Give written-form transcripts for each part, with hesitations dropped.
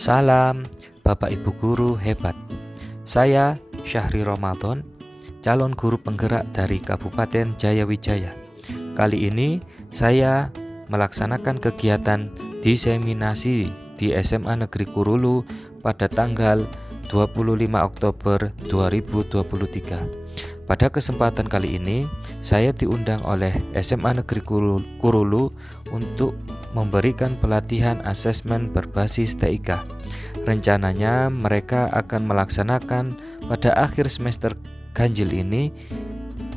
Salam Bapak Ibu Guru hebat. Saya Syahri Ramadan, calon guru penggerak dari Kabupaten Jayawijaya. Kali ini saya melaksanakan kegiatan diseminasi di SMA Negeri Kurulu pada tanggal 25 Oktober 2023. Pada kesempatan kali ini, saya diundang oleh SMA Negeri Kurulu untuk memberikan pelatihan asesmen berbasis TIK. Rencananya mereka akan melaksanakan pada akhir semester ganjil ini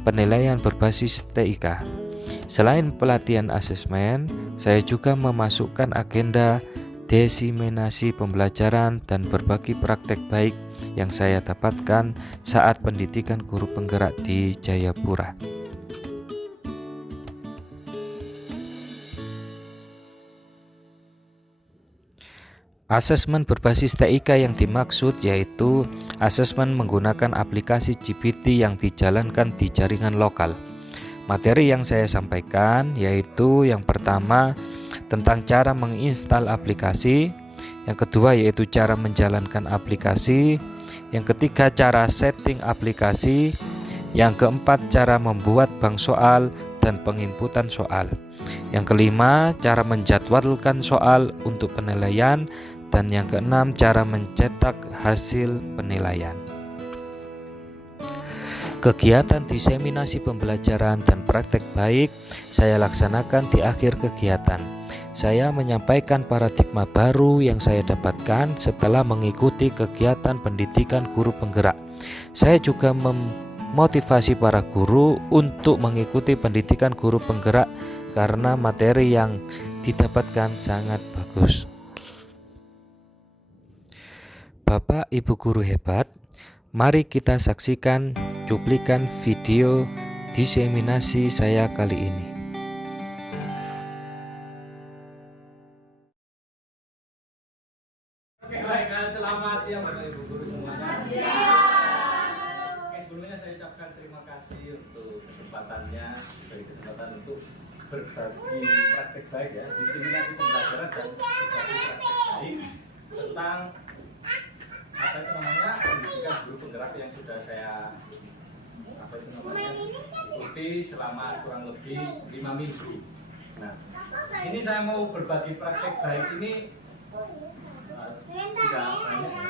penilaian berbasis TIK. Selain pelatihan asesmen, saya juga memasukkan agenda diseminasi pembelajaran dan berbagi praktek baik yang saya dapatkan saat pendidikan guru penggerak di Jayapura. Asesmen berbasis TIK yang dimaksud yaitu asesmen menggunakan aplikasi GPT yang dijalankan di jaringan lokal. Materi yang saya sampaikan yaitu yang pertama tentang cara menginstal aplikasi, yang kedua yaitu cara menjalankan aplikasi, yang ketiga cara setting aplikasi, yang keempat cara membuat bank soal dan penginputan soal, yang kelima cara menjadwalkan soal untuk penilaian, dan yang keenam cara mencetak hasil penilaian. Kegiatan diseminasi pembelajaran dan praktek baik saya laksanakan di akhir kegiatan. Saya menyampaikan paradigma baru yang saya dapatkan setelah mengikuti kegiatan pendidikan guru penggerak. Saya juga memotivasi para guru untuk mengikuti pendidikan guru penggerak karena materi yang didapatkan sangat bagus. Bapak Ibu guru hebat, mari kita saksikan cuplikan video diseminasi saya kali ini. Oke, baik, selamat siang Bapak Ibu guru semuanya. Oke, sebelumnya saya ucapkan terima kasih untuk kesempatannya, diberi kesempatan untuk berbagi praktek baik ya, diseminasi pembelajaran dan berbagi praktek baik tentang apa itu namanya pendidikan guru penggerak yang sudah saya ikuti selama kurang lebih 5 minggu. Nah, di sini saya mau berbagi praktek baik ini tidak banyak ya.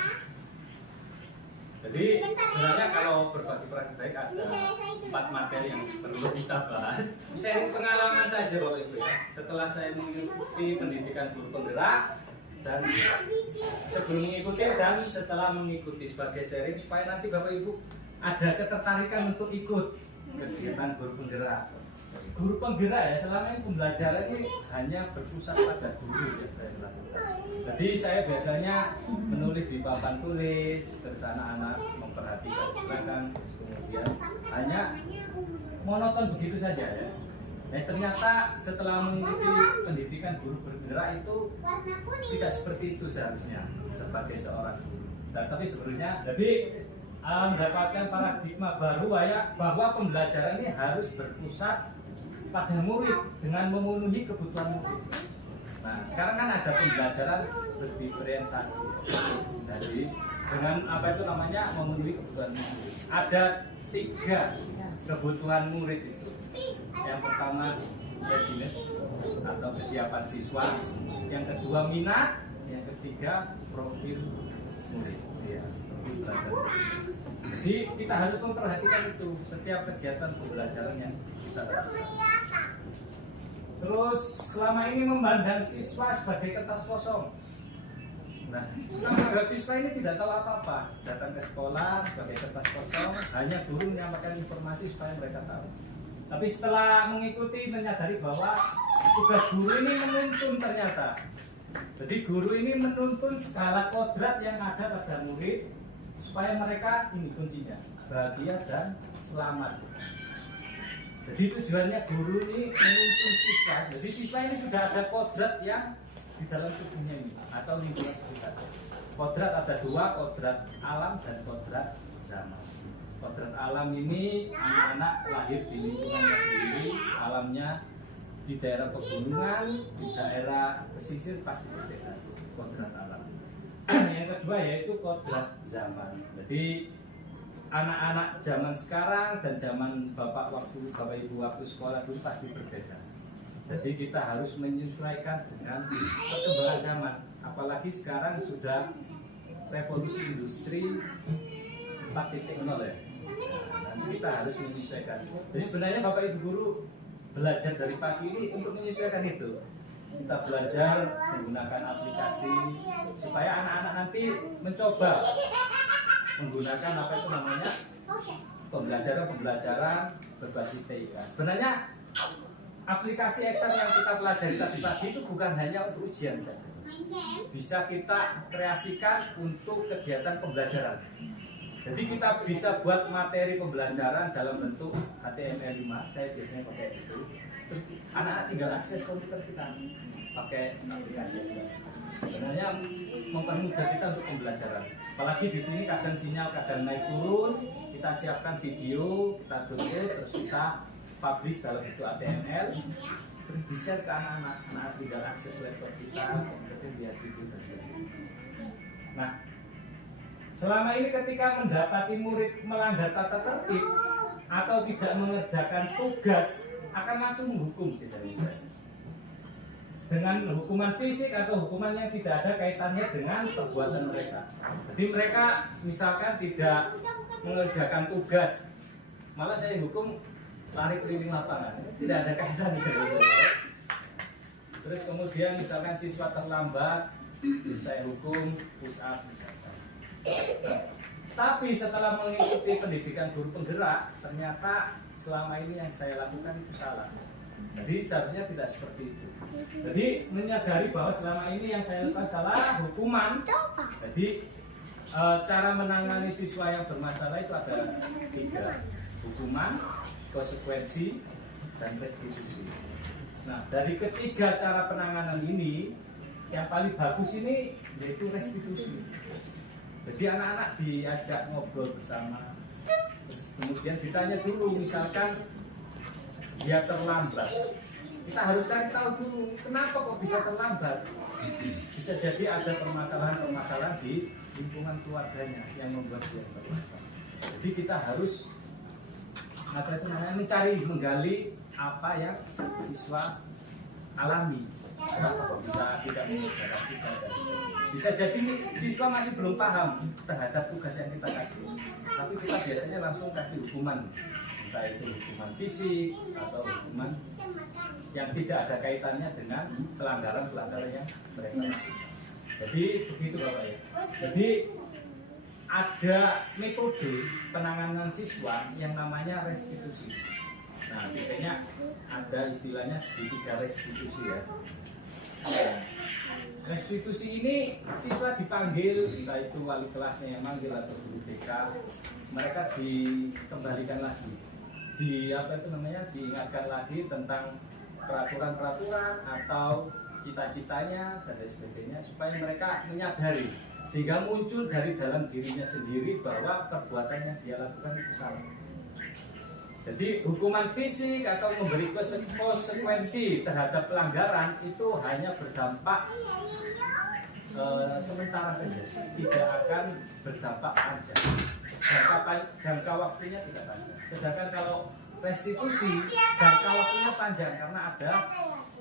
Jadi sebenarnya kalau berbagi praktek baik ada 4 materi yang perlu kita bahas. Sharing pengalaman saja Bapak Ibu ya. Setelah saya mengikuti pendidikan guru penggerak dan sebelum mengikuti dan setelah mengikuti sebagai sharing supaya nanti Bapak Ibu ada ketertarikan untuk ikut kegiatan guru penggerak. Guru penggerak ya, selama ini pembelajaran ini hanya berpusat pada guru yang saya lakukan. Jadi saya biasanya menulis di papan tulis, terus anak-anak memperhatikan gerakan, kemudian hanya monoton begitu saja ya. Nah ternyata setelah mengikuti pendidikan guru bergerak itu tidak seperti itu seharusnya sebagai seorang guru. Nah, tapi sebenarnya jadi mendapatkan paradigma baru ya, bahwa pembelajaran ini harus berpusat pada murid dengan memenuhi kebutuhan murid. Nah sekarang kan ada pembelajaran berdiferensiasi. Jadi dengan apa itu namanya memenuhi kebutuhan murid. Ada 3 kebutuhan murid itu. Yang pertama readiness atau kesiapan siswa, yang kedua minat, yang ketiga profil murid ya, profil belajar. Jadi kita harus memperhatikan itu setiap kegiatan pembelajaran yang kita lakukan. Terus selama ini memandang siswa sebagai kertas kosong. Nah, kita menganggap siswa ini tidak tahu apa-apa, datang ke sekolah sebagai kertas kosong, hanya guru menyampaikan informasi supaya mereka tahu. Tapi setelah mengikuti menyadari bahwa tugas guru ini menuntun ternyata. Jadi guru ini menuntun skala kodrat yang ada pada murid supaya mereka ini kuncinya bahagia dan selamat. Jadi tujuannya guru ini menuntun siswa. Jadi siswa ini sudah ada kodrat yang di dalam tubuhnya ini atau lingkungan sekitar. Kodrat ada 2, kodrat alam dan kodrat zaman. Kodrat alam ini anak-anak lahir di lingkungannya sendiri, alamnya di daerah pegunungan, di daerah pesisir pasti berbeda. Kodrat alam. Yang kedua yaitu kodrat zaman. Jadi anak-anak zaman sekarang dan zaman bapak ibu waktu sekolah dulu pasti berbeda. Jadi kita harus menyesuaikan dengan perkembangan zaman. Apalagi sekarang sudah revolusi industri 4.0 ya. Nanti kita harus menyesuaikan. Jadi sebenarnya bapak ibu guru belajar dari pagi ini untuk menyesuaikan itu. Kita belajar menggunakan aplikasi supaya anak-anak nanti mencoba menggunakan apa itu namanya pembelajaran berbasis TIK. Sebenarnya aplikasi Excel yang kita pelajari tadi pagi itu bukan hanya untuk ujian saja. Bisa kita kreasikan untuk kegiatan pembelajaran. Jadi kita bisa buat materi pembelajaran dalam bentuk HTML5. Saya biasanya pakai itu. Terus anak-anak tinggal akses komputer kita pakai aplikasi Excel. Sebenarnya mempermudah kita untuk pembelajaran. Apalagi di sini kadang sinyal kadang naik turun, kita siapkan video, kita download, terus kita publish dalam bentuk HTML, terus di-share ke anak-anak. Anak tinggal akses laptop kita, kemudian lihat video dan sebagainya. Nah, selama ini ketika mendapati murid melanggar tata tertib atau tidak mengerjakan tugas, akan langsung menghukum kita dengan hukuman fisik atau hukuman yang tidak ada kaitannya dengan perbuatan mereka. Jadi mereka misalkan tidak mengerjakan tugas, malah saya hukum lari keliling lapangan, tidak ada kaitannya. Terus kemudian misalkan siswa terlambat, saya hukum push up misalkan. Tapi setelah mengikuti pendidikan guru penggerak, ternyata selama ini yang saya lakukan itu salah. Jadi seharusnya tidak seperti itu. Jadi menyadari bahwa selama ini yang saya lakukan salah, hukuman. Jadi cara menangani siswa yang bermasalah itu ada 3: hukuman, konsekuensi, dan restitusi. Nah, dari ketiga cara penanganan ini, yang paling bagus ini yaitu restitusi. Jadi anak-anak diajak ngobrol bersama, kemudian ditanya dulu, misalkan dia terlambat, kita harus cari tahu dulu kenapa kok bisa terlambat. Bisa jadi ada permasalahan-permasalahan di lingkungan keluarganya yang membuat dia terlambat. Jadi kita harus menggali apa yang siswa alami. Kenapa kok bisa tidak mengerjakan tugas? Bisa jadi siswa masih belum paham terhadap tugas yang kita kasih, tapi kita biasanya langsung kasih hukuman, entah itu hukuman fisik atau hukuman yang tidak ada kaitannya dengan pelanggaran-pelanggaran yang mereka lakukan. Jadi begitu Bapak ya. Jadi ada metode penanganan siswa yang namanya restitusi. Nah, biasanya ada istilahnya segitiga restitusi ya. Nah, restitusi ini siswa dipanggil, entah itu wali kelasnya yang manggil atau guru BK, mereka dikembalikan lagi, diingatkan lagi tentang peraturan-peraturan atau cita-citanya dan lain sebagainya, supaya mereka menyadari, sehingga muncul dari dalam dirinya sendiri bahwa perbuatan yang dia lakukan itu salah. Jadi hukuman fisik atau memberi konsekuensi terhadap pelanggaran itu hanya berdampak sementara saja, tidak akan berdampak panjang. Jangka waktunya tidak panjang. Sedangkan kalau restitusi jangka waktunya panjang karena ada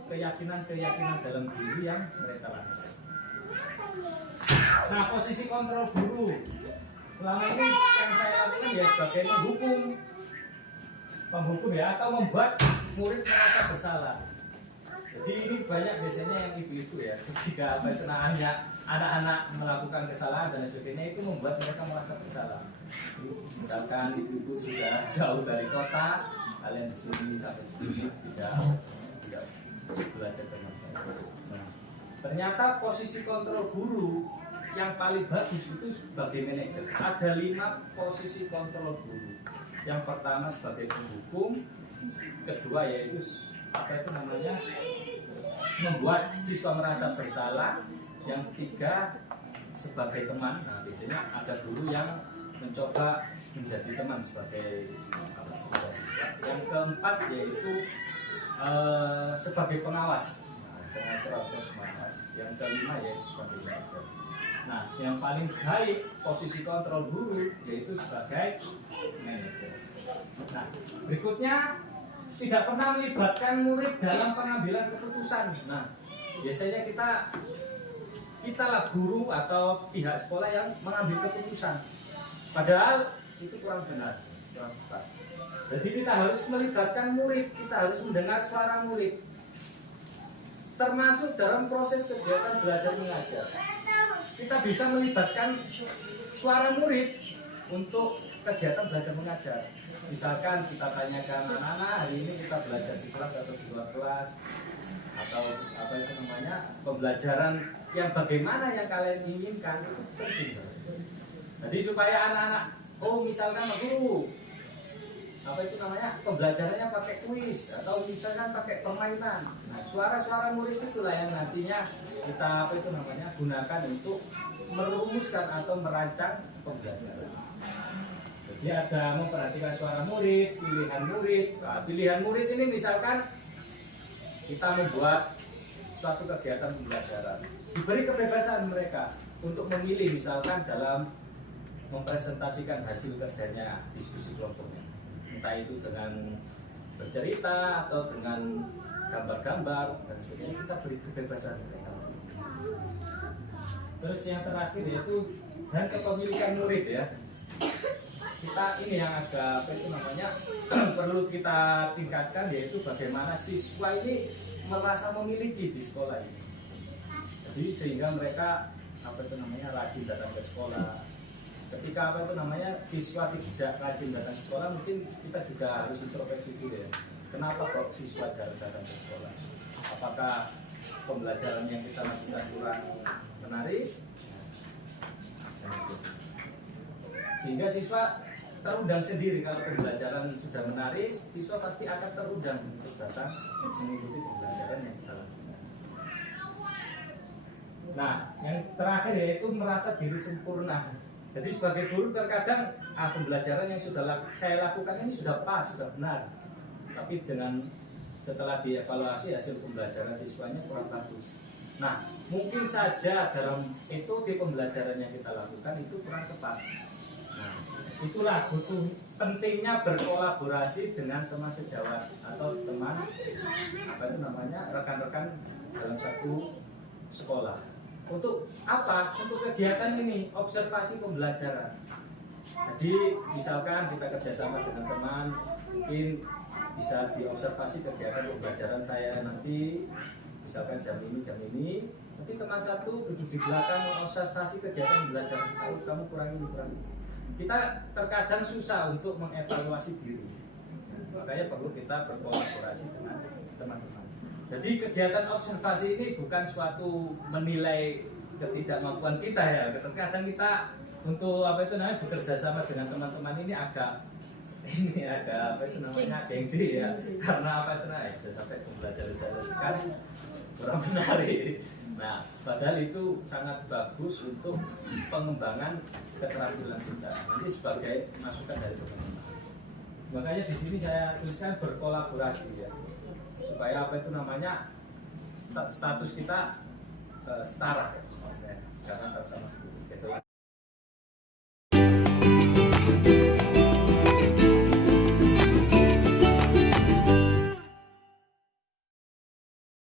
keyakinan dalam diri yang mereka lakukan. Nah, posisi kontrol guru selama ini yang saya lakukan ya sebagai penghukum ya, atau membuat murid merasa bersalah. Jadi ini banyak biasanya yang ibu-ibu ya, ketika anak-anak melakukan kesalahan dan sebagainya, itu membuat mereka merasa bersalah. Misalkan ibu-ibu sudah jauh dari kota, kalian di sini sampai sini tidak belajar dengan baik. Nah, ternyata posisi kontrol guru yang paling bagus itu sebagai manajer. Ada 5 posisi kontrol guru. Yang pertama sebagai penghukum, kedua yaitu membuat siswa merasa bersalah, yang ketiga sebagai teman. Nah, biasanya ada guru yang mencoba menjadi teman sebagai siswa. Yang keempat yaitu sebagai pengawas. pengatur atau semangat. Yang kelima yaitu sebagai manajer. Nah, yang paling baik posisi kontrol guru yaitu sebagai manajer. Nah, berikutnya tidak pernah melibatkan murid dalam pengambilan keputusan. Nah, biasanya kita lah guru atau pihak sekolah yang mengambil keputusan. Padahal itu kurang benar, kurang tepat. Jadi kita harus melibatkan murid, kita harus mendengar suara murid. Termasuk dalam proses kegiatan belajar mengajar. Kita bisa melibatkan suara murid untuk kegiatan belajar mengajar. Misalkan kita tanyakan anak-anak, hari ini kita belajar di kelas atau di luar kelas, atau apa itu namanya, pembelajaran yang bagaimana yang kalian inginkan, itu penting. Jadi supaya anak-anak, oh misalkan guru, apa itu namanya, pembelajarannya pakai kuis atau misalkan pakai permainan. Nah, suara-suara murid itulah yang nantinya kita apa itu namanya gunakan untuk merumuskan atau merancang pembelajaran. Jadi ada memperhatikan suara murid, pilihan murid. Nah, pilihan murid ini misalkan kita membuat suatu kegiatan pembelajaran, diberi kebebasan mereka untuk memilih misalkan dalam mempresentasikan hasil kerjanya, diskusi kelompoknya. Entah itu dengan bercerita atau dengan gambar-gambar dan sebagainya, kita beri kebebasan mereka. Terus yang terakhir yaitu dan kepemilikan murid ya. Kita ini yang agak apa itu namanya perlu kita tingkatkan, yaitu bagaimana siswa ini merasa memiliki di sekolah ini. Jadi sehingga mereka apa itu namanya rajin datang ke sekolah. Ketika apa itu namanya siswa tidak rajin datang ke sekolah, mungkin kita juga harus introspeksi dulu ya. Kenapa kok siswa jarang datang ke sekolah? Apakah pembelajaran yang kita lakukan kurang menarik? Sehingga siswa terundang sendiri. Kalau pembelajaran sudah menarik, siswa pasti akan terundang untuk datang mengikuti pembelajaran yang kita lakukan. Nah, yang terakhir yaitu merasa diri sempurna. Jadi sebagai guru terkadang pembelajaran yang sudah saya lakukan ini sudah pas, sudah benar. Tapi setelah dievaluasi hasil pembelajaran siswanya kurang bagus. Nah, mungkin saja dalam metode pembelajaran yang kita lakukan itu kurang tepat. Nah, itulah butuh pentingnya berkolaborasi dengan teman sejawat atau teman apa itu namanya rekan-rekan dalam satu sekolah. Untuk apa? Untuk kegiatan ini, observasi pembelajaran. Jadi misalkan kita kerjasama dengan teman, mungkin bisa diobservasi kegiatan pembelajaran saya nanti, misalkan jam ini, nanti teman satu duduk di belakang mengobservasi kegiatan pembelajaran kamu kurang ini. Kita terkadang susah untuk mengevaluasi diri, makanya perlu kita berkolaborasi dengan teman-teman. Jadi kegiatan observasi ini bukan suatu menilai ketidakmampuan kita ya. Terkadang kita untuk apa itu namanya bekerja sama dengan teman-teman ini agak apa itu namanya gengsi ya. Karena apa itu namanya sampai pembelajaran saya kan kurang menarik. Nah, padahal itu sangat bagus untuk pengembangan keterampilan kita. Nanti sebagai masukan dari teman-teman. Makanya di sini saya tuliskan berkolaborasi ya. Supaya apa itu namanya status kita setara ya, karena sama-sama